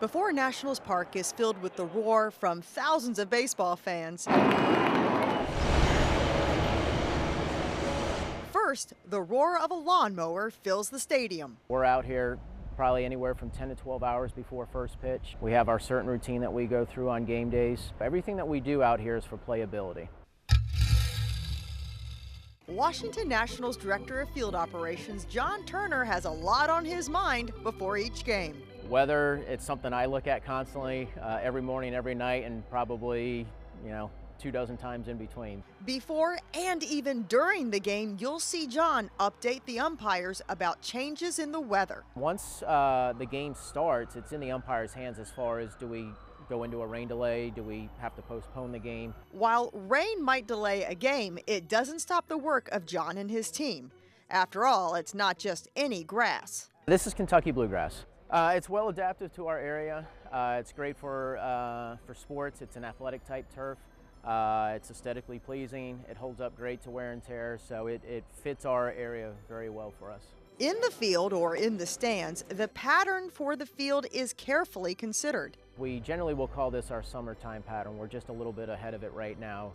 Before Nationals Park is filled with the roar from thousands of baseball fans, first, the roar of a lawnmower fills the stadium. We're out here probably anywhere from 10 to 12 hours before first pitch. We have our certain routine that we go through on game days. Everything that we do out here is for playability. Washington Nationals Director of Field Operations John Turner has a lot on his mind before each game. Weather, it's something I look at constantly, every morning, every night, and probably, 24 times in between. Before and even during the game, you'll see John update the umpires about changes in the weather. Once the game starts, it's in the umpire's hands as far as do we go into a rain delay, do we have to postpone the game. While rain might delay a game, it doesn't stop the work of John and his team. After all, it's not just any grass. This is Kentucky bluegrass. It's well adapted to our area. It's great for sports. It's an athletic type turf. It's aesthetically pleasing. It holds up great to wear and tear, so it fits our area very well for us. In the field or in the stands, the pattern for the field is carefully considered. We generally will call this our summertime pattern. We're just a little bit ahead of it right now.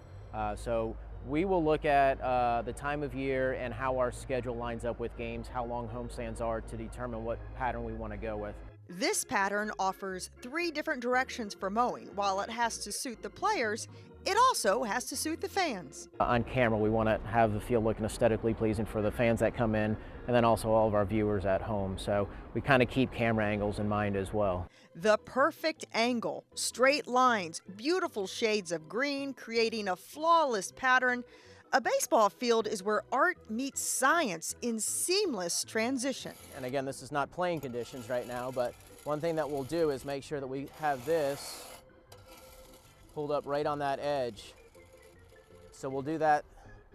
So we will look at the time of year and how our schedule lines up with games, how long homestands are to determine what pattern we want to go with. This pattern offers 3 different directions for mowing. While it has to suit the players, it also has to suit the fans. On camera, we want to have the field looking aesthetically pleasing for the fans that come in, and then also all of our viewers at home. So we kind of keep camera angles in mind as well. The perfect angle, straight lines, beautiful shades of green, creating a flawless pattern. A baseball field is where art meets science in seamless transition. And again, this is not playing conditions right now, but one thing that we'll do is make sure that we have this pulled up right on that edge. So we'll do that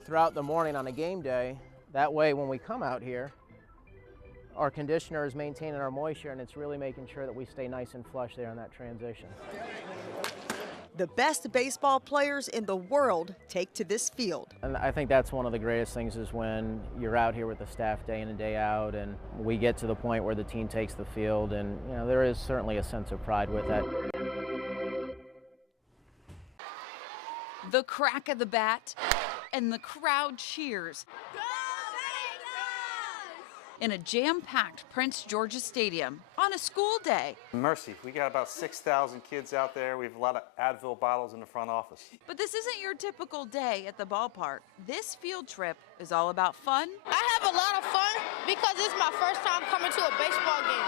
throughout the morning on a game day. That way, when we come out here, our conditioner is maintaining our moisture, and it's really making sure that we stay nice and flush there in that transition. The best baseball players in the world take to this field. And I think that's one of the greatest things is when you're out here with the staff day in and day out, and we get to the point where the team takes the field, and there is certainly a sense of pride with that. The crack of the bat and the crowd cheers. In a jam-packed Prince George's Stadium on a school day. Mercy, we got about 6,000 kids out there. We have a lot of Advil bottles in the front office. But this isn't your typical day at the ballpark. This field trip is all about fun. I have a lot of fun because it's my first time coming to a baseball game.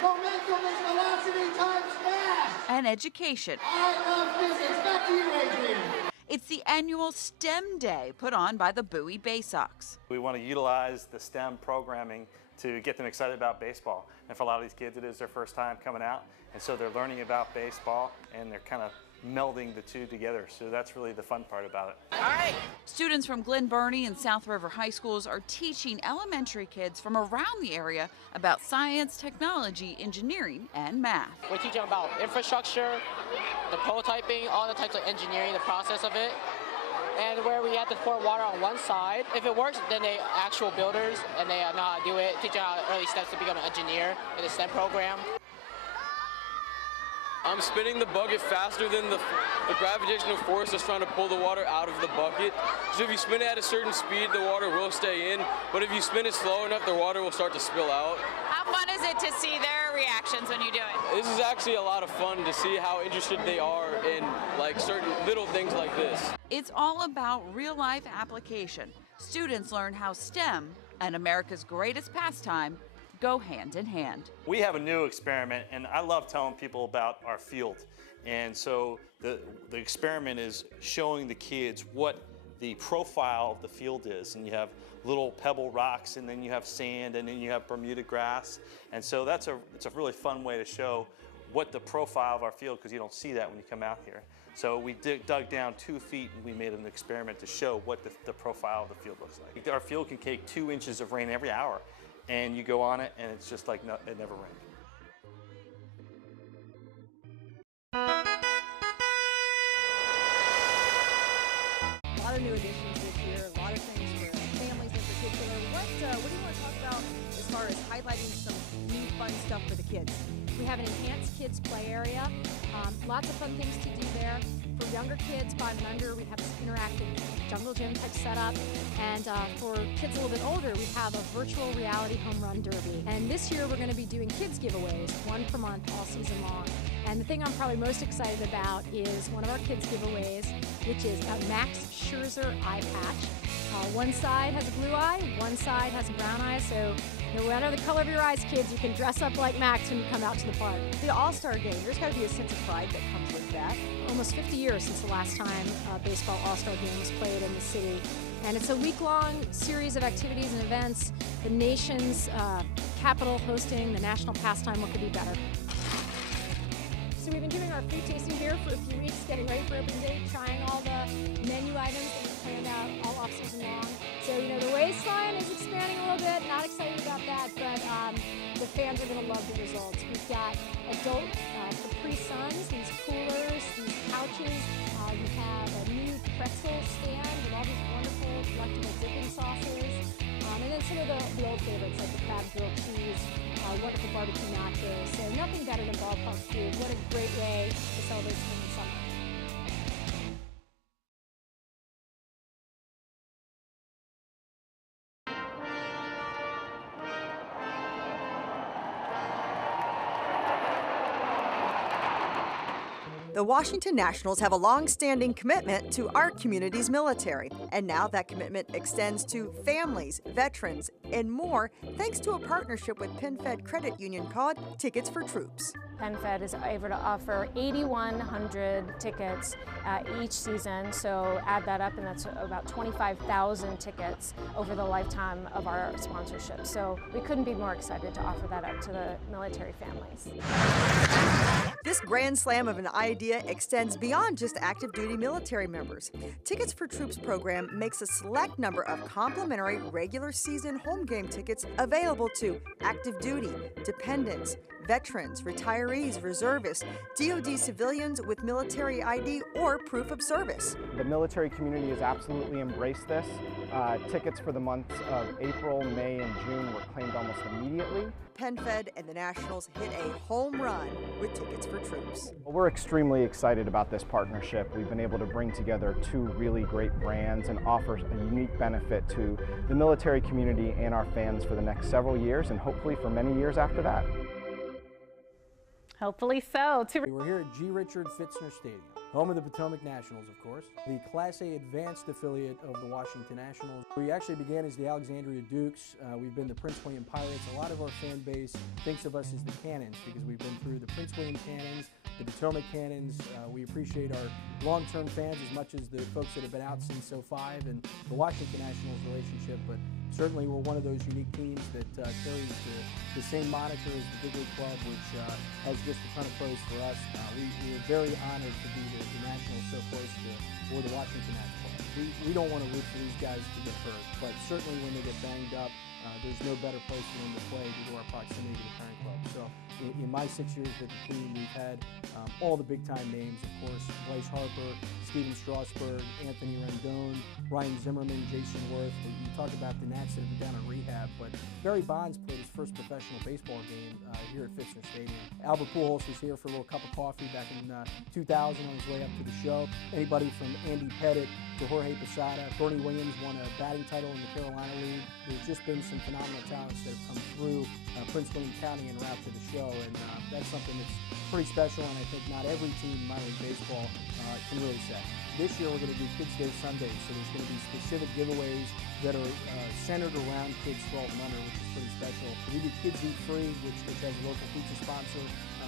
Momentum is velocity times mass. And education. I love physics. Back to you, Adrian. It's the annual STEM Day put on by the Bowie Bay Sox. We want to utilize the STEM programming to get them excited about baseball. And for a lot of these kids, it is their first time coming out. And so they're learning about baseball, and they're kind of melding the two together. So that's really the fun part about it. All right. Students from Glen Burnie and South River High Schools are teaching elementary kids from around the area about science, technology, engineering, and math. We teach them about infrastructure, the prototyping, all the types of engineering, the process of it. And where we have to pour water on one side. If it works, then they actual builders, and they know how to do it. Teach them how early steps to become an engineer in the STEM program. I'm spinning the bucket faster than the gravitational force that's trying to pull the water out of the bucket. So if you spin it at a certain speed, the water will stay in. But if you spin it slow enough, the water will start to spill out. How fun is it to see their reactions when you do it? This is actually a lot of fun to see how interested they are in certain little things like this. It's all about real-life application. Students learn how STEM and America's greatest pastime go hand in hand. We have a new experiment, and I love telling people about our field. And so the experiment is showing the kids what the profile of the field is. And you have little pebble rocks, and then you have sand, and then you have Bermuda grass. And so it's a really fun way to show what the profile of our field, because you don't see that when you come out here. So we dug down 2 feet, and we made an experiment to show what the profile of the field looks like. Our field can take 2 inches of rain every hour. And you go on it, and it's just like it never rained. A lot of new additions this year, a lot of things for families in particular. What do you want to talk about as far as highlighting some new fun stuff for the kids. We have an enhanced kids play area, lots of fun things to do there. For younger kids, 5 and under, we have this interactive jungle gym type setup. And for kids a little bit older, we have a virtual reality home run derby. And this year we're going to be doing kids giveaways, 1 per month, all season long. And the thing I'm probably most excited about is one of our kids giveaways, which is a Max Scherzer eye patch. One side has a blue eye, one side has a brown eye, so no matter the color of your eyes, kids, you can dress up like Max when you come out to the park. The All-Star Game, there's got to be a sense of pride that comes with that. Almost 50 years since the last time a baseball All-Star Game was played in the city. And it's a week-long series of activities and events. The nation's capital hosting the national pastime. What could be better? So we've been doing our food tasting here for a few weeks, getting ready for opening day, trying all the menu items that we've planned out all off-season long. So, you know, the waistline is expanding a little bit, not excited about that, but the fans are going to love the results. We've got adult Capri Suns, these coolers, these pouches. We have a new pretzel stand with all these wonderful collectible dipping sauces. And then some of the old favorites like the crab grilled cheese, wonderful barbecue nachos. So nothing better than ballpark food. What a great way to celebrate spring and summer. The Washington Nationals have a long-standing commitment to our community's military, and now that commitment extends to families, veterans, and more thanks to a partnership with PenFed Credit Union called Tickets for Troops. PenFed is able to offer 8,100 tickets each season, so add that up and that's about 25,000 tickets over the lifetime of our sponsorship. So we couldn't be more excited to offer that up to the military families. This grand slam of an idea extends beyond just active duty military members. Tickets for Troops program makes a select number of complimentary regular season home game tickets available to active duty, dependents, veterans, retirees, reservists, DoD civilians with military ID or proof of service. The military community has absolutely embraced this. Tickets for the months of April, May, and June were claimed almost immediately. PenFed and the Nationals hit a home run with Tickets for Troops. Well, we're extremely excited about this partnership. We've been able to bring together 2 really great brands and offer a unique benefit to the military community and our fans for the next several years and hopefully for many years after that. Hopefully so. We're here at G. Richard Pfitzner Stadium, home of the Potomac Nationals, of course, the Class A advanced affiliate of the Washington Nationals. We actually began as the Alexandria Dukes. We've been the Prince William Pirates. A lot of our fan base thinks of us as the Cannons because we've been through the Prince William Cannons, the Potomac Cannons. We appreciate our long-term fans as much as the folks that have been out since '05 and the Washington Nationals relationship, but certainly we're one of those unique teams that carries the same moniker as the Big League Club, which has just a ton of pros for us. We are very honored to be the Nationals so close to or the Washington Nationals. We don't want to root for these guys to get hurt, but certainly when they get banged up, there's no better place for them to play due to our proximity to the parent club. So in my 6 years with the team, we've had all the big-time names, of course, Bryce Harper, Steven Strasburg, Anthony Rendon, Ryan Zimmerman, Jason Worth. You talk about the Nats that have been down in rehab, but Barry Bonds played his first professional baseball game here at Pfitzner Stadium. Albert Pujols was here for a little cup of coffee back in 2000 on his way up to the show. Anybody from Andy Pettitte to Jorge Posada. Bernie Williams won a batting title in the Carolina League. There's just been some phenomenal talents that have come through Prince William County en route to the show, and that's something that's pretty special, and I think not every team in minor league baseball can really say. This year we're going to do Kids Day Sundays, so there's going to be specific giveaways that are centered around kids 12 and under, which is pretty special. We do Kids Eat Free, which has a local pizza sponsor.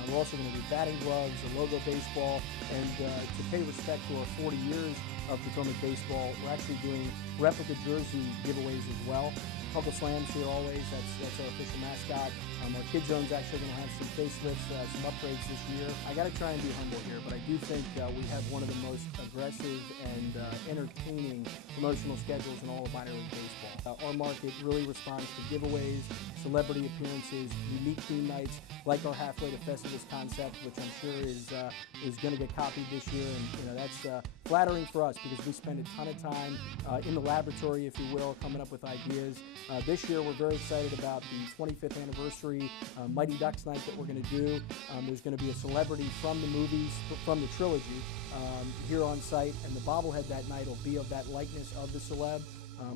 We're also going to do batting gloves, a logo baseball, and to pay respect to our 40 years of Potomac baseball, we're actually doing replica jersey giveaways as well. Uncle Slam's here always, that's our official mascot. Our Kids Zone's actually going to have some facelifts, some upgrades this year. I got to try and be humble here, but I do think we have one of the most aggressive and entertaining promotional schedules in all of minor league baseball. Our market really responds to giveaways, celebrity appearances, unique theme nights, like our Halfway to Festivus concept, which I'm sure is going to get copied this year, and that's flattering for us because we spend a ton of time in the laboratory, if you will, coming up with ideas. This year we're very excited about the 25th anniversary anniversary Mighty Ducks night that we're going to do. There's going to be a celebrity from the movies, from the trilogy, here on site, and the bobblehead that night will be of that likeness of the celeb.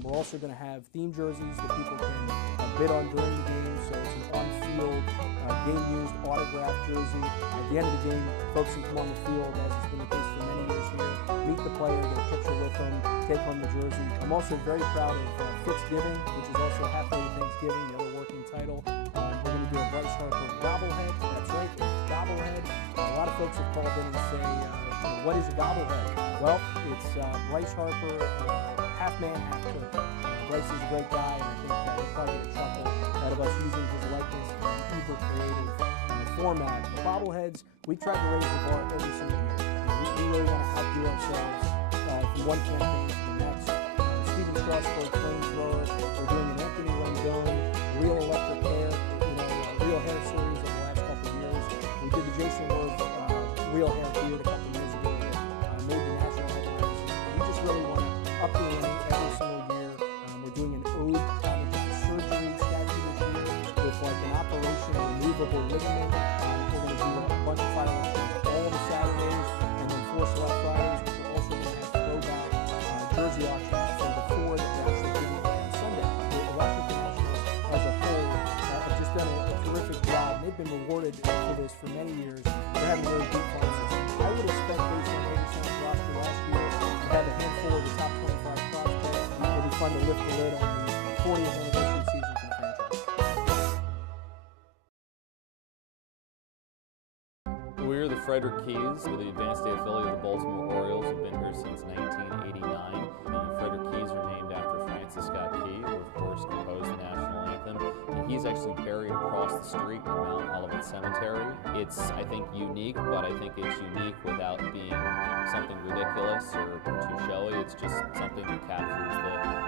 We're also going to have theme jerseys that people can bid on during the game, so it's an on-field, game-used autographed jersey. At the end of the game, folks can come on the field, as has been the case for many years here, meet the player, get a picture with them, take home the jersey. I'm also very proud of Fitzgiving, which is also Halfway to Thanksgiving, the other working title. We're going to do a Bryce Harper gobblehead. That's right, it's a gobblehead. A lot of folks have called in and say, what is a gobblehead? Well, it's Bryce Harper, half man, half turkey. Bryce is a great guy, and I think he'll probably get a chuckle out of us using his likeness in an uber creative format. The bobbleheads, we try to raise the bar every single year. We really want to outdo ourselves from one campaign to the next. Stephen Strasburg, flamethrower. We're doing an Anthony Rendon, Real Electric Hair, Real Hair series over the last couple of years. We did the Jason Worth Real Hair beard a couple of years ago that made the national headlines. We just really want to up the ante every single year. We're doing an ode to Tommy John surgery statue this year with like an operation removable ligament. We're going to do a bunch of fireworks all the Saturdays, and then 4 select Fridays, which are also going to have throwback jersey auctions for the 4 that we're actually giving away on Sunday. The Washington Nationals as a whole have just done a terrific job. They've been rewarded for this for many years. They're having a very deep farm system. I would expect, based on Lady Sound's roster last year, to have a handful of the top 25 prospects. It'll be fun to lift the lid on the 40th anniversary season for the franchise. We're the Frederick Keys. We're the advanced day affiliate of the Baltimore Orioles. We've been here since 1989. The Frederick Keys are named after Francis Scott Key, who of course composed the national anthem. And he's actually buried across the street in Mount Olivet Cemetery. It's, I think, unique, but I think it's unique without being something ridiculous or too showy. It's just something that captures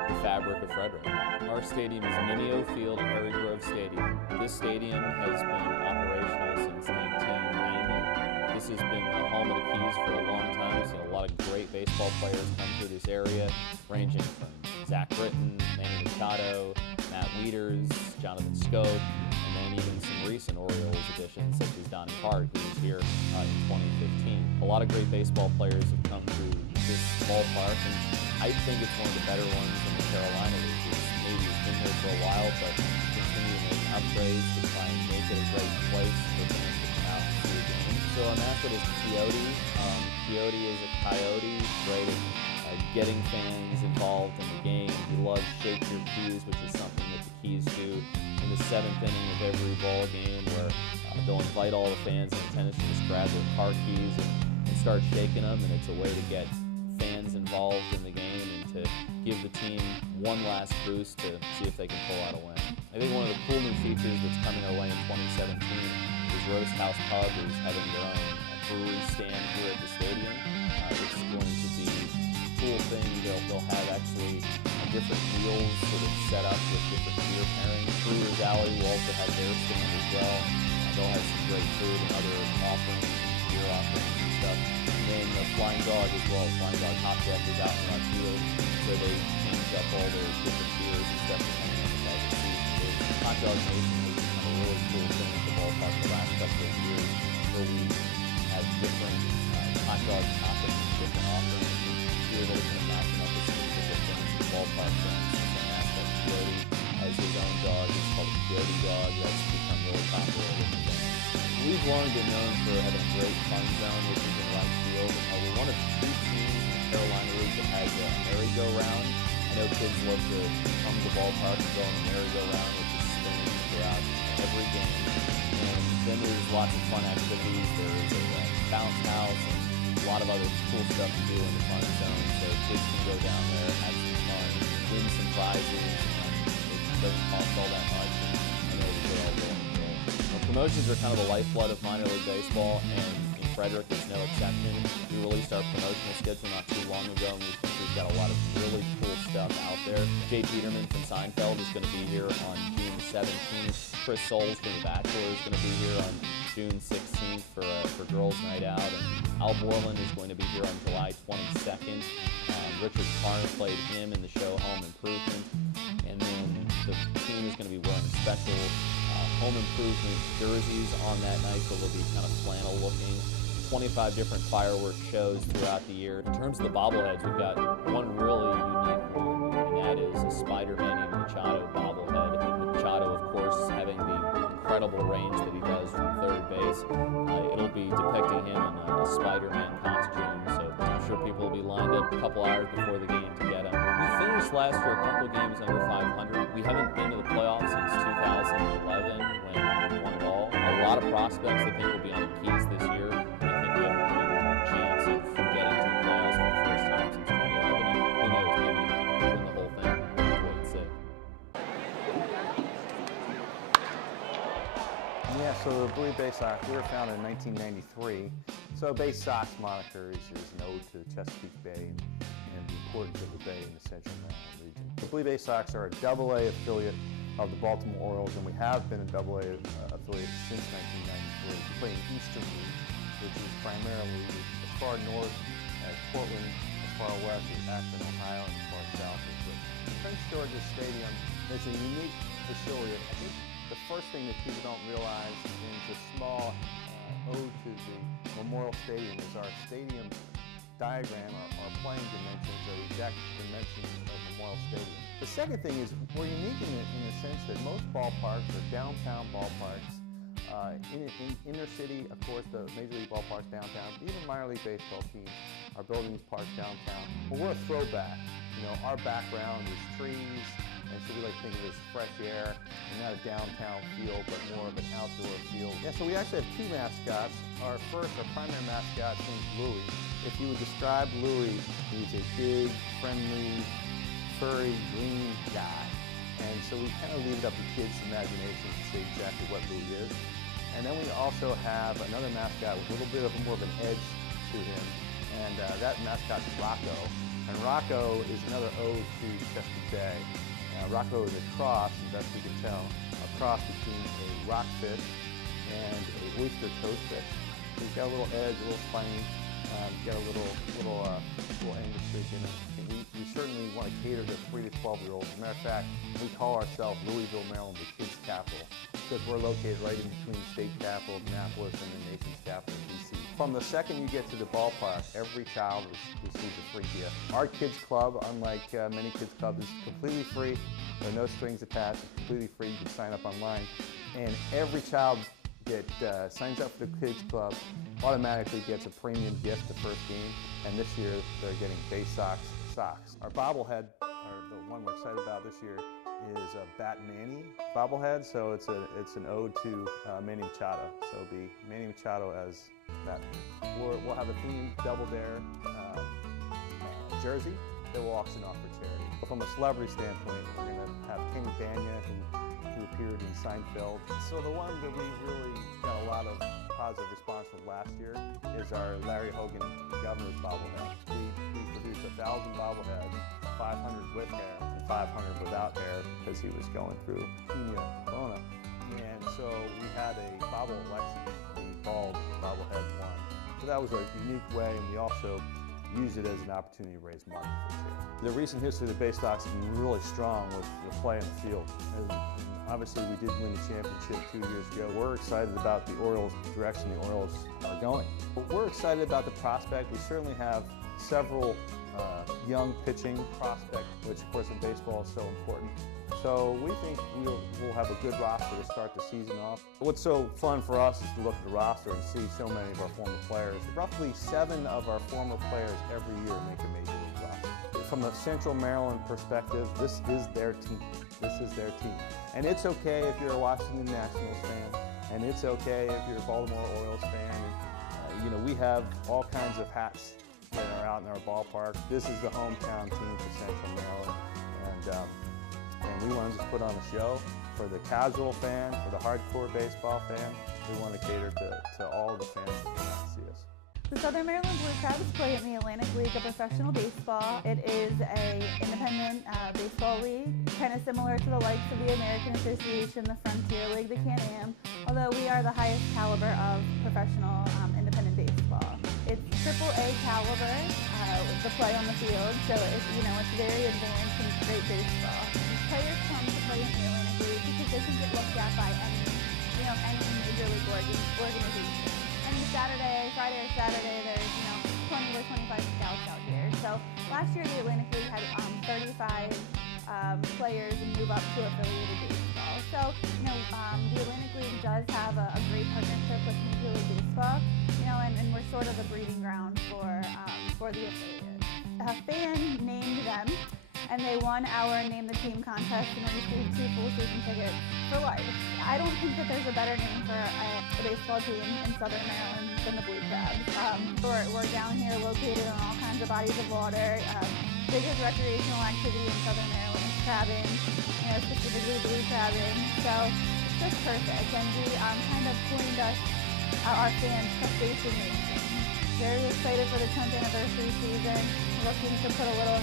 the fabric of Frederick. Our stadium is Mineo Field, Harry Grove Stadium. This stadium has been operational since 1990. This has been the home of the Keys for a long time. We've seen a lot of great baseball players come through this area, ranging from Zach Britton, Manny Machado, Matt Wieters, Jonathan Scope, and then even some recent Orioles additions such as Donnie Hart, who was here in 2015. A lot of great baseball players have come through this ballpark, and I think it's one of the better ones in the Carolina League. It's maybe been here for a while, but continue to make upgrades to try and make it a great place for fans to come out and see a game. So our mascot is Coyote. Coyote is a coyote, great at getting fans involved in the game. He loves Shake Your Keys, which is something that the Keys do in the 7th inning of every ball game, where they'll invite all the fans in attendance to just grab their car keys and start shaking them, and it's a way to get fans involved in the game and to give the team one last boost to see if they can pull out a win. I think one of the cool new features that's coming our way in 2017 is Roast House Pub is having their own brewery stand here at the stadium. It's going to be a cool thing. They'll have actually different meals sort of set up with different beer pairings. Brewers Alley will also have their stand as well. They'll have some great food and other offerings, beer offerings and stuff. And then the Flying Dog as well. Flying Dog Hop Deck is out in left field, so they change up all their different beers and stuff depending on the type of season. Hot Dog Nation has become a really cool thing at the ballpark the last couple of years, where we have different hot dog toppings, different offerings, and be able to kind of match them up with specific things the ballpark brings. So mascot Coyote has his own dog. It's called the Coyote Dog. That's become really popular with the fans. We've long been known for having a great fun zone, which is in right field. We're one of 2 teams in the Carolina League that has a merry-go-round. I know kids love to come to the ballpark and go on the merry-go-round, which is spinning throughout every game. And then there's lots of fun activities. There's a bounce house and a lot of other cool stuff to do in the fun zone. So kids can go down there, have some fun, win some prizes, and it doesn't cost all that much. And I know that they all will enjoy it. Promotions are kind of the lifeblood of minor league baseball, and in Frederick it's no exception. We released our promotional schedule not too long ago, and we think we've got a lot of really cool stuff out there. Jay Peterman from Seinfeld is going to be here on June 17th. Chris Soules from The Bachelor is going to be here on June 16th for Girls Night Out, and Al Borland is going to be here on July 22nd. Richard Karn played him in the show Home Improvement, and then the team is going to be wearing special home improvement jerseys on that night, so they'll be kind of flannel looking. 25 different fireworks shows throughout the year. In terms of the bobbleheads, we've got one really unique one, and that is a Spider-Man Machado bobblehead. Machado, of course, having the incredible range that he does from third base. It'll be depicting him in a Spider-Man costume, so I'm sure people will be lined up a couple hours before the game to get him. We finished last year a couple of games under 500. We haven't been to the playoffs since 2011 when we won it all. A lot of prospects I think will be on the Keys this year. Chance of getting to the playoffs for the first time since 2011. And who knows, maybe win the whole thing. We'll wait and see. Yeah, so the Blue Bay Sox, we were founded in 1993. So Bay Sox moniker is an ode to the Chesapeake Bay and the importance of the Bay in the Central Maryland region. The Blue Bay Sox are a AA affiliate of the Baltimore Orioles, and we have been a AA affiliate since 1993. We play in Eastern League, which is primarily as far north as Portland, as far west as Akron, Ohio, and as far south as Prince George's Stadium. It's a unique facility. I think the first thing that people don't realize is the small ode to the Memorial Stadium is our stadium diagram, our playing dimensions, or exact dimensions of Memorial Stadium. The second thing is we're unique in the sense that most ballparks are downtown ballparks. In inner city, of course, the Major League ballparks downtown, even minor league baseball teams are building these parks downtown. But we're a throwback. You know, our background is trees, and so we like to think of it as fresh air, and not a downtown feel, but more of an outdoor feel. Yeah, so we actually have two mascots. Our primary mascot is Louie. If you would describe Louie, he's a big, friendly, furry, green guy. And so we kind of leave it up to kids' imagination to say exactly what Louie is. And then we also have another mascot with a little bit of more of an edge to him, and that mascot is Rocco. And Rocco is another ode to Chesapeake Bay. Rocco is a cross, as best we can tell, a cross between a rockfish and an oyster toadfish. He's got a little edge, a little spiny, got a little angle streak in it. And we certainly want to cater to 3 to 12-year-olds. As a matter of fact, we call ourselves Louisville, Maryland, the kids' capital, because we're located right in between the state capital of Annapolis and the nation's capital, D.C. From the second you get to the ballpark, every child receives a free gift. Our kids club, unlike many kids clubs, is completely free. There are no strings attached. It's completely free. You can sign up online, and every child signs up for the kids club automatically gets a premium gift the first game. And this year they're getting Bay Sox socks. Our bobblehead, or the one we're excited about this yeare, is a Bat Manny bobblehead. So it's an ode to Manny Machado. So it'll be Manny Machado as that. We'll have a themed Double Dare jersey that we'll auction off for charity. From a celebrity standpoint, we're going to have Kenny Bania, who appeared in Seinfeld. So the one that we really got a lot of positive response from last year is our Larry Hogan Governor's bobblehead. We produced 1,000 bobbleheads, 500 with hair and 500 without hair, because he was going through corona. And so we had a bobble election, the bald bobblehead won. So that was a unique way, and we also used it as an opportunity to raise money for charity. The recent history of the Bay Sox has been really strong with play in the field. And obviously, we did win the championship 2 years ago. We're excited about the Orioles, the direction the Orioles are going. But we're excited about the prospect. We certainly have several young pitching prospects, which of course in baseball is so important. So we think we'll have a good roster to start the season off. What's so fun for us is to look at the roster and see so many of our former players. Roughly 7 of our former players every year make a Major League roster. From a Central Maryland perspective, this is their team. This is their team. And it's okay if you're a Washington Nationals fan, and it's okay if you're a Baltimore Orioles fan. And, we have all kinds of hats that are out in our ballpark. This is the hometown team for Central Maryland. And we want to just put on a show for the casual fan, for the hardcore baseball fan. We want to cater to all of the fans that come out and see us. The Southern Maryland Blue Crabs play in the Atlantic League of Professional Baseball. It is an independent baseball league, kind of similar to the likes of the American Association, the Frontier League, the Can-Am, although we are the highest caliber of professional independent baseball. It's AAA caliber, the play on the field, so it's very advanced and great baseball. Players come to play in the Atlantic League because they can get looked at by any any major league organization. And Friday or Saturday, there's 20 to 25 scouts out here. So last year the Atlantic League had 35 players move up to affiliated baseball. So the Atlantic League does have a great partnership with Major League Baseball, and we're sort of the breeding ground for the affiliate. A fan named them, and they won our Name the Team contest and received 2 full season tickets for life. I don't think that there's a better name for a baseball team in Southern Maryland than the Blue Crabs. We're down here located on all kinds of bodies of water. Biggest recreational activity in Southern Maryland is crabbing, specifically blue crabbing. So it's just perfect. And we kind of coined our fans Crustacean Nation. Very excited for the 10th anniversary season. Looking to put a little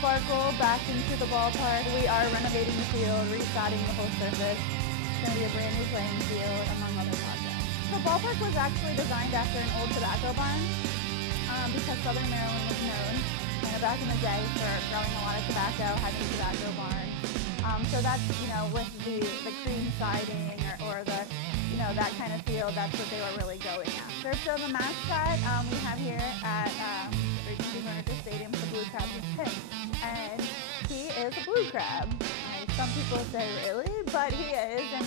sparkle back into the ballpark. We are renovating the field, resodding the whole surface. It's going to be a brand new playing field, among other projects. The ballpark was actually designed after an old tobacco barn because Southern Maryland was known back in the day for growing a lot of tobacco, having tobacco barns. So that's, with the cream siding or the, that kind of field, that's what they were really going after. So the mascot we have here at Regency Furniture Stadium, the Blue Crab is Pink. And he is a blue crab. Some people say really, but he is. And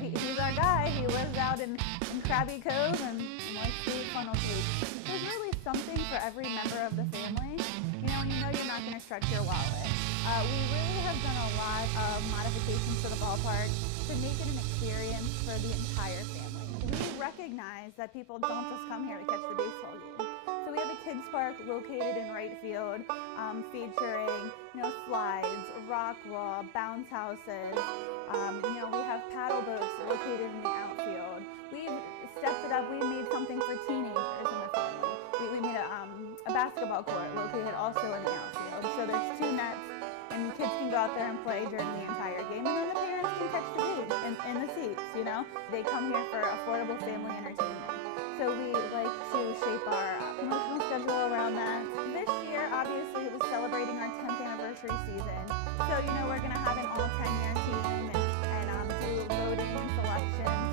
he's our guy. He lives out in Krabby Cove and likes to eat funnel cakes. There's really something for every member of the family. And you're not going to stretch your wallet. We really have done a lot of modifications to the ballpark to make it an experience for the entire family. We recognize that people don't just come here to catch the baseball game. So we have a kids park located in right field, featuring slides, rock wall, bounce houses. We have paddle boats located in the outfield. We've stepped it up. We made something for teenagers in the family. We made a basketball court located also in the outfield. So there's 2 nets, and kids can go out there and play during the entire game, and then the parents can catch the game in the seats. They come here for affordable family entertainment. So we like to shape our promotional schedule around that. This year, obviously, it was celebrating our 10th anniversary season. So we're going to have an all 10-year team and do voting and selection.